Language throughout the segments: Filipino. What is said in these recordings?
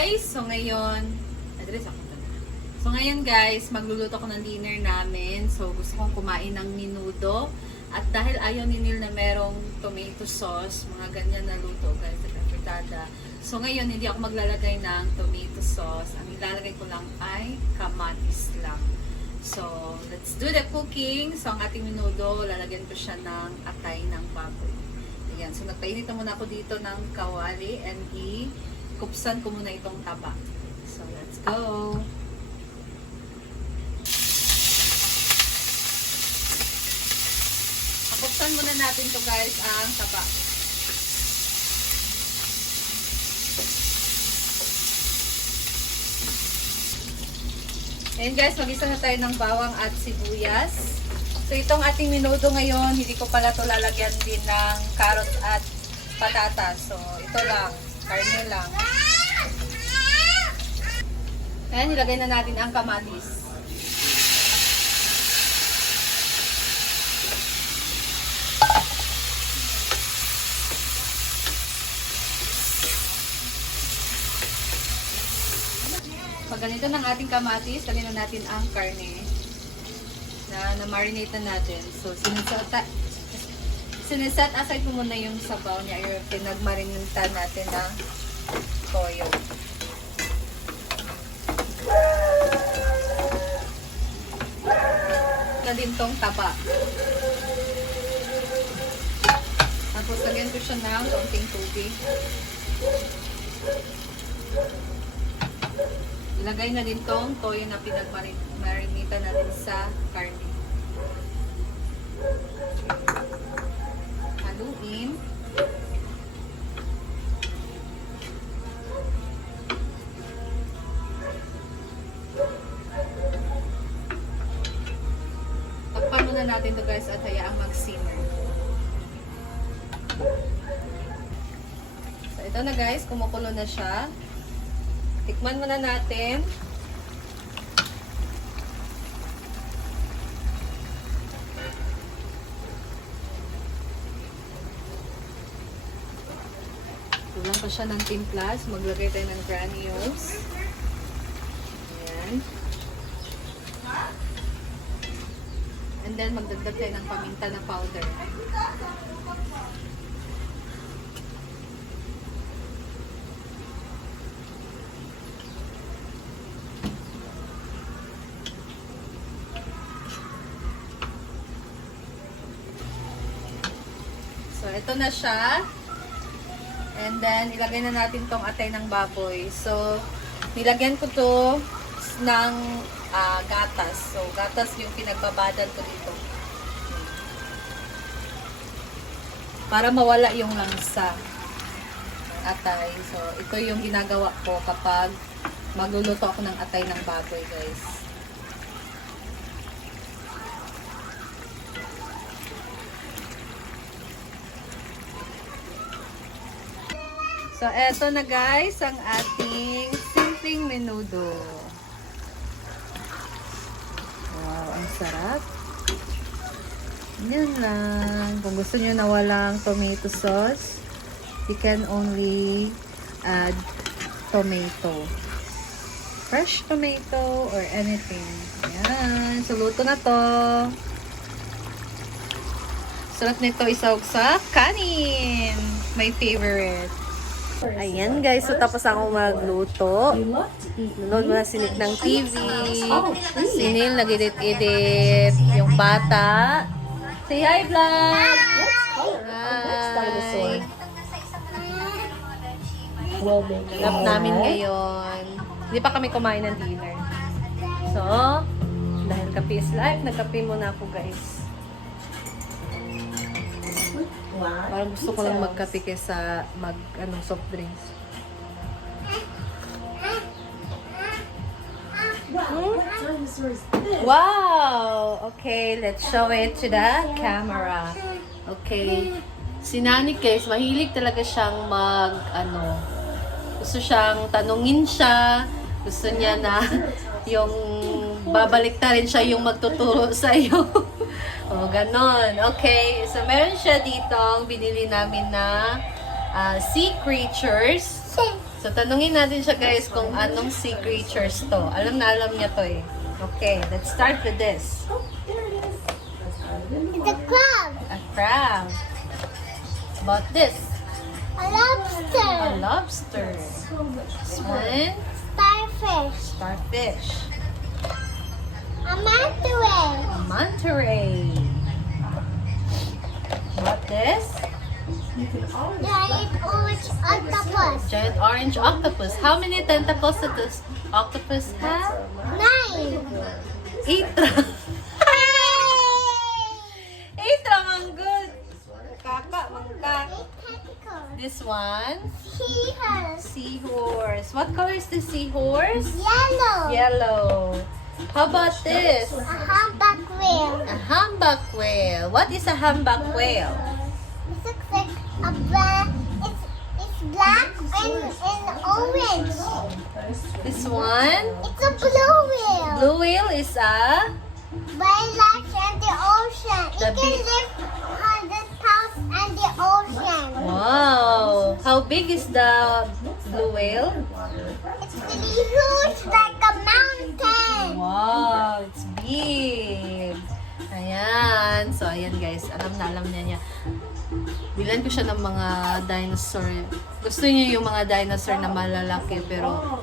guys! So ngayon, address ako na. So ngayon guys, magluluto ko ng dinner namin. So gusto kong kumain ng menudo. At dahil ayaw ni Neil na merong tomato sauce, mga ganyan na luto guys, at fritada. So ngayon, hindi ako maglalagay ng tomato sauce. Ang ilalagay ko lang ay kamatis lang. So, let's do the cooking. So, ang ating menudo, lalagyan ko siya ng atay ng baboy. Ayan. So, nagpainit na muna ako dito ng kawali and ikupsan ko muna itong taba. So, let's go! Kupsan muna natin to guys ang taba. Ayan guys, mag-isa na tayo ng bawang at sibuyas. So itong ating menudo ngayon, hindi ko pala to lalagyan din ng carrot at patatas. So ito lang, karne lang. Ayan, nilagay na natin ang kamatis. Pag ganito ng ating kamatis, lagyan na natin ang karne na marinate na natin. So, sineset aside ko muna yung sabaw niya, yung pinagmarinata natin ng toyo. Na din tong taba. Tapos, lagyan ko siya ng konting tubig. Ilagay na din tong toyo na pinagmarinita natin sa karne. Haluin. Takpan muna natin to guys at hayaang mag-simmer. So ito na guys, kumukulo na siya. Tikman muna natin. Tulang pa siya ng timplas. Maglagay tayo ng granules. Ayan. And then magdagdag tayo ng paminta na powder. So, ito na siya. And then, ilagay na natin tong atay ng baboy. So, nilagyan ko to ng gatas. So, gatas yung pinagbabadan ko dito. Para mawala yung langsa ng atay. So, ito yung ginagawa ko kapag magluluto ako ng atay ng baboy, guys. So, eto na guys, ang ating simpleng menudo. Wow, ang sarap. Yun lang. Kung gusto nyo na walang tomato sauce, you can only add tomato. Fresh tomato or anything. Ayan. So, luto na to. Sarap nito isawag sa kanin. My favorite. Ayan guys, so tapos ako magluto. Nanood mo na sinik ng TV. Si Neil nag-edit-edit. Yung bata. Say hi vlog! Hi! Lap namin ngayon. Hindi pa kami kumain ng dinner. So, dahil kape is life, nagkape muna ako guys. Parang gusto ko lang magkape kaysa soft drinks. Wow! Okay, let's show it to the camera. Okay. Si Nani Case, mahilig talaga siyang gusto siyang tanungin siya. Gusto niya na yung babalik na rin siya yung magtuturo sa iyo. O, ganon. Okay. So, meron siya dito binili namin na sea creatures. So, tanungin natin siya guys kung anong sea creatures to. Alam na alam niya to eh. Okay, let's start with this. It's a crab. A crab. About this. A lobster. A lobster. This one. Starfish. Starfish. A manta ray. A manta ray. About this. Giant orange octopus. Giant orange octopus. How many tentacles does this octopus have? 9. 8. 8 ramang good. Kaka, mangka. 8 tentacles. This one. Seahorse. Seahorse. What color is the seahorse? Yellow. Yellow. How about this? A humpback whale. A humpback whale. What is a humpback whale? It looks like a black. It's black and orange. This one. It's a blue whale. Blue whale is a Wildlife in the ocean. The It can big- live 100 pounds in the ocean. wow. How big is the blue whale? It's really huge, like a mountain. Wow, it's big. Ayan. So, ayan guys. Alam niya. Bilan ko siya ng mga dinosaur. Gusto niya yung mga dinosaur na malalaki pero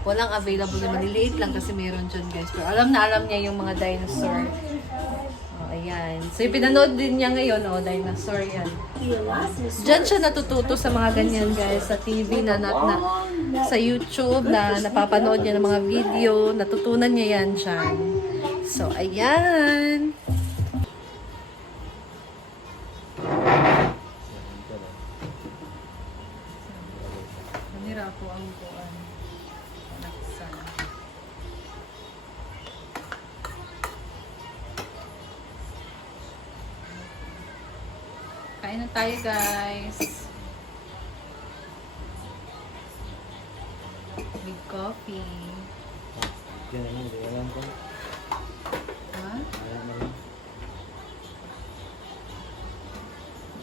walang available na maliliit lang kasi meron dyan guys. Pero alam niya yung mga dinosaur. Oh, ayan. So, yung pinanood din niya ngayon, dinosaur yan. Diyan siya natututo sa mga ganyan guys. Sa TV sa YouTube na napapanood niya ng mga video. Natutunan niya yan dyan. So, ayan. Nanira po ang buwan. Naksan. Kain na tayo guys. With coffee. Yan naman, di alam ko. Ha? Alam mo lang.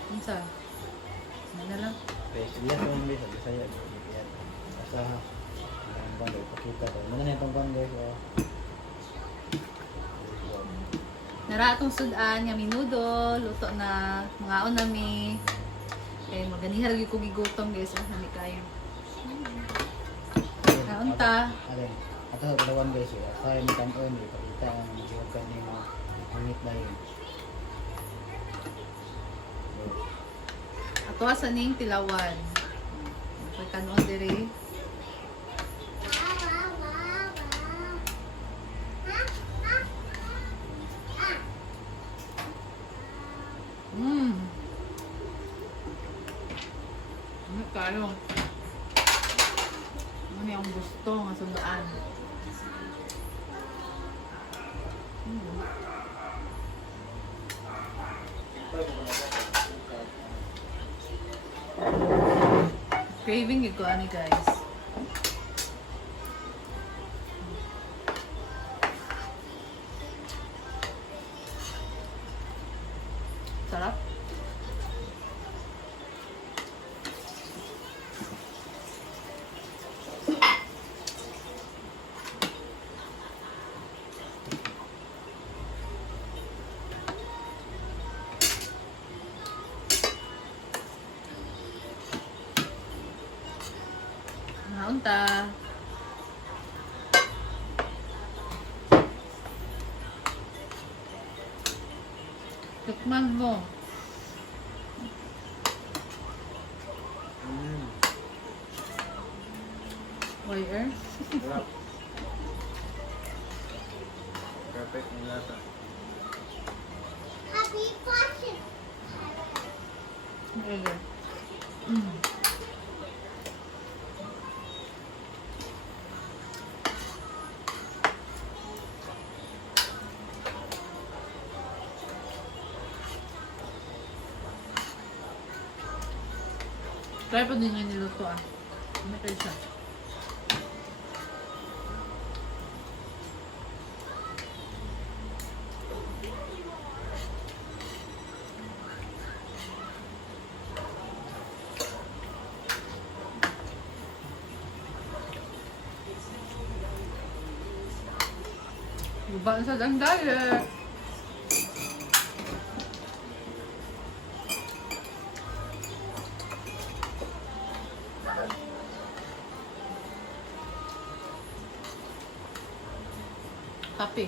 Unsa? Ano na lang? Kaya sila ko lang guys, sabi sa'yo. Basta, ang bangay, pakita ko. Muna na yung bangay ko. Nara atong sudan nga minudo, luto na mga nami. Kay maganiha lagi ko gigutom guys, nami kayo. Kaunta. Alin, ato dalawan guys, kaya ni kanon, ipakita ang magiwag ka niyo hangit na yun. Ato sa ning tilawan. Kay kanon diri. Ano kayo? Ano yung gusto nga sundaan? Craving ko ani guys. Sarap. Naunta. Tikman mo. Wire? Perfect yung lata. Happy Passion. Okay. Try pa din yung niluto ah. Ano kayo siya? Bansa ng diet. Happy.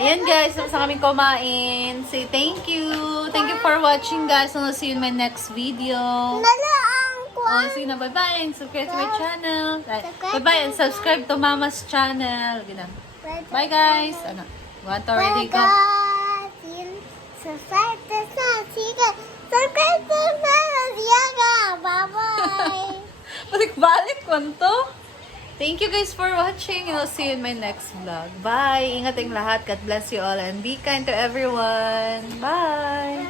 Ayan guys, tapos na kami kumain. Say thank you. Thank you for watching guys. And I'll see you in my next video. Nala ang Oh, see you na. Bye-bye. And subscribe to my channel. Bye-bye. And subscribe to Mama's channel. Ganun. Bye guys. Ano? Want to already go? Subscribe to Sasiga. Subscribe to Sasiga. Bye-bye. Balik-balik ko to. Thank you guys for watching and I'll see you in my next vlog. Bye! Ingat ang lahat. God bless you all and be kind to everyone. Bye!